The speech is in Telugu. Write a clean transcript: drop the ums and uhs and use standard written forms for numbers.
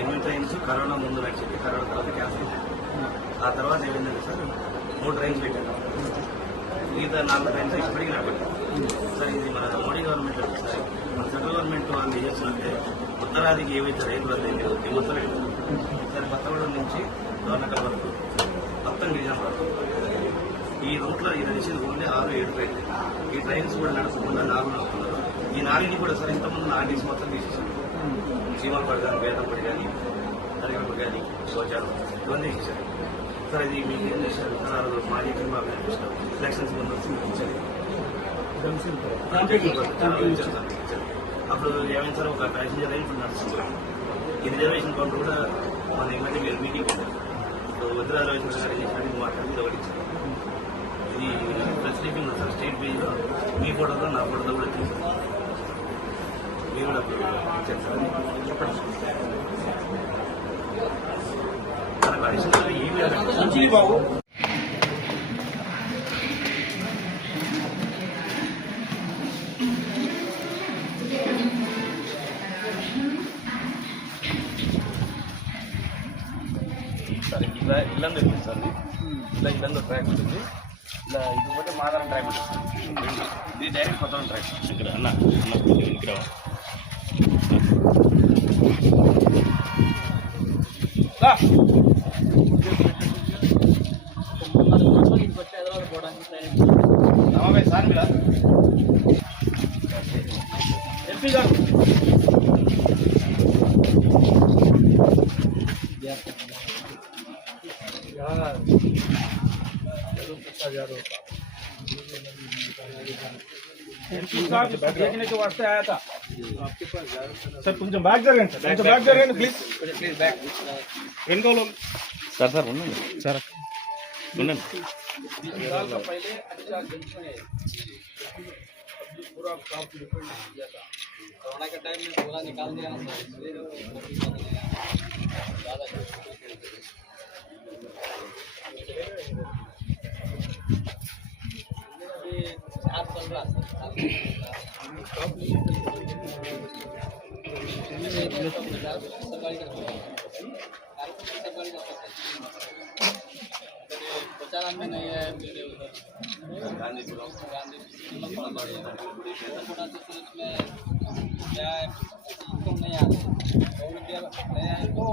8 ట్రైన్స్ కరోనా ముందు నడిచింది, కరోనా తర్వాత క్యాన్సిల్. ఆ తర్వాత ఏమైందంటే సార్ 3 ట్రైన్స్ పెట్టాను, మిగతా 4 ట్రైన్స్ ఇప్పటికీ నడపట్లేదు సార్. ఇది మన మోడీ గవర్నమెంట్ సార్. మన సెంట్రల్ గవర్నమెంట్ వాళ్ళు ఏం చేస్తుందంటే ఉత్తరాదికి ఏవైతే రైతులు అదేంటి మొత్తం పెట్టారు సార్. కొత్తగూడెం నుంచి దోర్నకల్ వరకు మొత్తం గిరిజన వరకు ఈ రూట్లో ఇది చేసింది ఓన్లీ 6-7 ట్రైన్లు. ఈ ట్రైన్స్ కూడా నడపకుండా 4 నడుపుతున్నారు. ఈ 4 కూడా సార్ ఇంతకుముందు ఆర్టీసీ మొత్తం తీసేసారు. చీమలపడి కానీ, వేదంపడి కానీ, తరిగడపడి కానీ, శోచారం ఇవన్నీ తీసేశారు సార్. ఇది మీకు ఏం చేశారు సార్? మాజీ బాగా చేస్తారు. ఎలక్షన్స్ ముందు వచ్చి మీకు ఇచ్చారు. అప్పుడు ఏమైంది సార్, ఒక ప్యాసింజర్ అయిన ఇప్పుడు నడుస్తుంది. ఈ రిజర్వేషన్ కౌంటర్ కూడా మన ఏమంటే మీరు మీటింగ్ పెట్టారు. వద్దు రిజర్వేషన్ గారు చేసినట్టు మాట్లాడి ఇది ఒకటి ఇచ్చారు. ఇది ప్రెస్ మీటింగ్ సార్. స్టేట్ పేజ్లో మీ ఫోటోతో నా ఫోటోతో కూడా తీసారు. మీరు కూడా అప్పుడు ఇచ్చారు సార్. చెప్పండి మనకు అడిషనల్గా ఈమెయిల్ బాబు సార్. ఇలా ఇల్లందు ఉంటుంది సార్. ఇలా ఇల్లందు ట్రాక్ ఉంటుంది. ఇలా ఇది పోతే మాదారం ట్రాక్ ఉంటుంది సార్. ఇది డైరెక్ట్ కొత్త ట్రాక్ ఇక్కడ అన్న ఇక్కడ రామాబాయ్ సార్ మీరు ఎంపీ గారు देखने के वास्ते आया था सर. కొంచెం బ్యాక్ జరగండి సార్, కొంచెం బ్యాక్ జరగండి ప్లీజ్. ప్లీజ్ బ్యాక్ వెనుకోలో సార్. సార్ ఉండండి సార్, ఉండండి. पहले अच्छा जंक्शन है, पूरा काफ डिपेंड किया था. कोरोना के टाइम में पूरा निकाल दिया ना सर. ज़्यादा आप चल रहा प्रचार में नहीं है मेरे उधर गांधीपुरम में क्या है नहीं आते नहीं आए तो